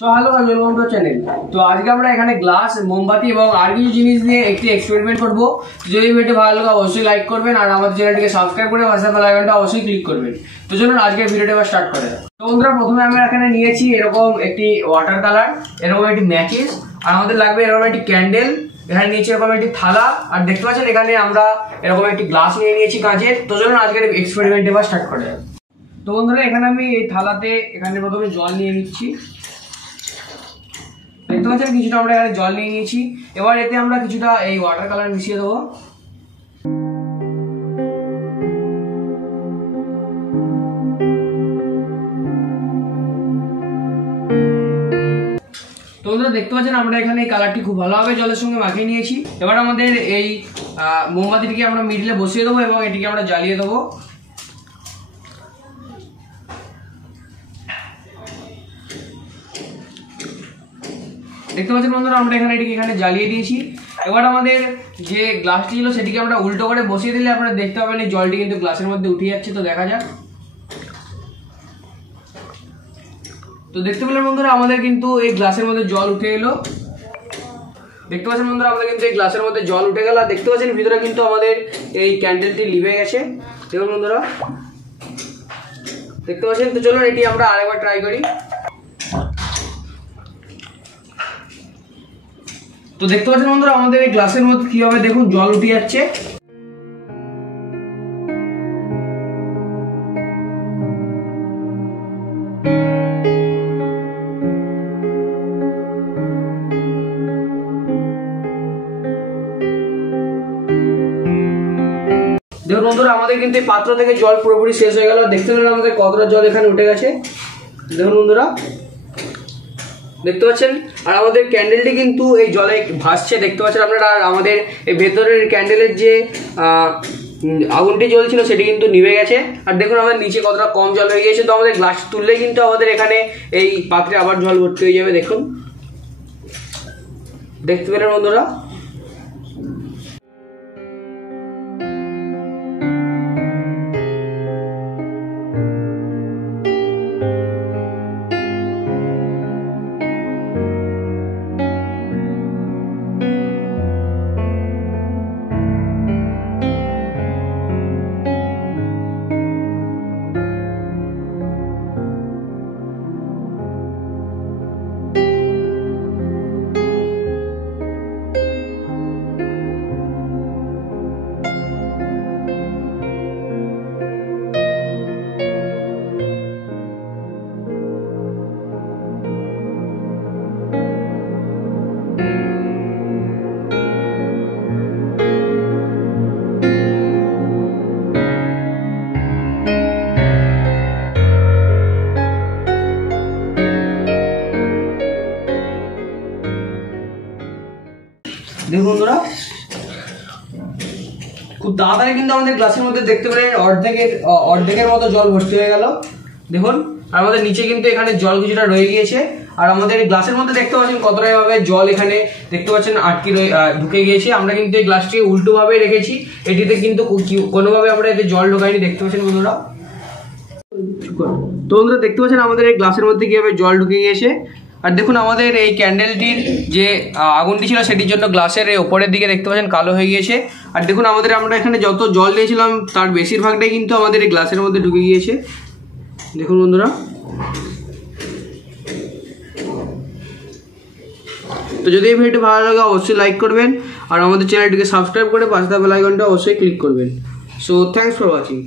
So hello guys, welcome to channel. তো আজকে আমরা এখানে গ্লাস, মোমবাতি এবং আর কিছু জিনিস নিয়ে একটি এক্সপেরিমেন্ট করব। যদি ভিডিওটি ভালো লাগে অবশ্যই লাইক করবেন আর আমাদের চ্যানেলটিকে সাবস্ক্রাইব করে পাশে বেল আইকনটা অবশ্যই ক্লিক করবেন। তো চলুন আজকের ভিডিওটা এবার স্টার্ট করা যাক। তো বন্ধুরা, প্রথমে আমরা এখানে নিয়েছি এরকম একটি ওয়াটার কালার, এরকম একটি ম্যাচিস, আর আমাদের লাগবে এরকম একটি ক্যান্ডেল। এখানে নিয়েছি এরকম একটি থালা, আর দেখতে পাচ্ছেন এখানে আমরা এরকম একটি গ্লাস নিয়ে নিয়েছি কাঁচের। তো চলুন আজকের এক্সপেরিমেন্ট এবার স্টার্ট করা যাক। তো বন্ধুরা, এখানে আমি এই থালাতে এখানে প্রথমে জল নিয়ে নিচ্ছি। দেখতে পাচ্ছেন কিছুটা আমরা এখানে জল নিয়ে নিয়েছি। এবার এতে আমরা কিছুটা এই ওয়াটার কালার মিশিয়ে দেবো। তো বন্ধুরা, দেখতে পাচ্ছেন আমরা এখানে এই কালারটি খুব ভালোভাবে জলের সঙ্গে মাখিয়ে নিয়েছি। এবার আমাদের এই মোমবাতিটিকে আমরা মিডলে বসিয়ে দেবো এবং এটিকে আমরা জ্বালিয়ে দেবো। দেখতে পাচ্ছেন বন্ধুরা, আমরা এটিকে জ্বালিয়ে দিয়েছি। এবার আমাদের যে গ্লাসটি ছিল সেটিকে আমরা উল্টো করে বসিয়ে দিলে আপনারা দেখতে পাবেন এই জলটি কিন্তু গ্লাসের মধ্যে উঠে যাচ্ছে। তো দেখা যাক। তো দেখতে পেলেন বন্ধুরা, আমাদের কিন্তু এই গ্লাসের মধ্যে জল উঠে এলো। দেখতে পাচ্ছেন বন্ধুরা, আমাদের কিন্তু এই গ্লাসের মধ্যে জল উঠে গেল। দেখতে পাচ্ছেন ভিতরে কিন্তু আমাদের এই ক্যান্ডেলটি লিভে গেছে। দেখুন বন্ধুরা, দেখতে পাচ্ছেন। তো চলুন এটি আমরা আরেকবার ট্রাই করি। তো দেখতে পাচ্ছেন বন্ধুরা, আমাদের এই গ্লাসের মধ্যে কিভাবে দেখুন জল উঠে যাচ্ছে। দেখুন বন্ধুরা, আমাদের কিন্তু এই পাত্র থেকে জল পুরোপুরি শেষ হয়ে গেল। দেখতে পেলেন আমাদের কতটা জল এখানে উঠে গেছে। দেখুন বন্ধুরা, দেখতে পাচ্ছেন। আর আমাদের ক্যান্ডেলটি কিন্তু এই জলে ভাসছে, দেখতে পাচ্ছেন আপনারা। আর আমাদের এই ভেতরের ক্যান্ডেলের যে আগুনটি জ্বলছিল সেটি কিন্তু নিভে গেছে। আর দেখুন আমাদের নিচে কতটা কম জল হয়ে গিয়েছে। তো আমাদের গ্লাস তুললেই কিন্তু আমাদের এখানে এই পাত্রে আবার জল ভর্তি হয়ে যাবে। দেখুন, দেখতে পেলেন বন্ধুরা। দেখুন বন্ধুরা, খুব তাড়াতাড়ি কিন্তু আমাদের গ্লাসের মধ্যে দেখতে পেলেন অর্ধেকের মতো জল ভর্তি হয়ে গেল। দেখুন, আর আমাদের নিচে কিন্তু এখানে জল কিছুটা রয়ে গিয়েছে। আর আমাদের গ্লাসের মধ্যে দেখতে পাচ্ছেন কতটা ভাবে জল এখানে দেখতে পাচ্ছেন আটকে ঢুকে গিয়েছে। আমরা কিন্তু এই গ্লাসটি উল্টো ভাবে রেখেছি, এটিতে কিন্তু কোনোভাবে আমরা এতে জল ঢোকাইনি। দেখতে পাচ্ছেন বন্ধুরা। তো বন্ধুরা, দেখতে পাচ্ছেন আমাদের এই গ্লাসের মধ্যে কিভাবে জল ঢুকে গিয়েছে। আর দেখুন আমাদের এই ক্যান্ডেলটির যে আগুনটি ছিল সেটির জন্য গ্লাসের এই ওপরের দিকে দেখতে পাচ্ছেন কালো হয়ে গিয়েছে। আর দেখুন আমরা এখানে যত জল দিয়েছিলাম তার বেশিরভাগটাই কিন্তু আমাদের এই গ্লাসের মধ্যে ঢুকে গিয়েছে। দেখুন বন্ধুরা। তো যদি এই ভিডিওটি ভালো লাগে অবশ্যই লাইক করবেন আর আমাদের চ্যানেলটিকে সাবস্ক্রাইব করে পাশে থাকা বেল আইকনটা অবশ্যই ক্লিক করবেন। So thanks for watching.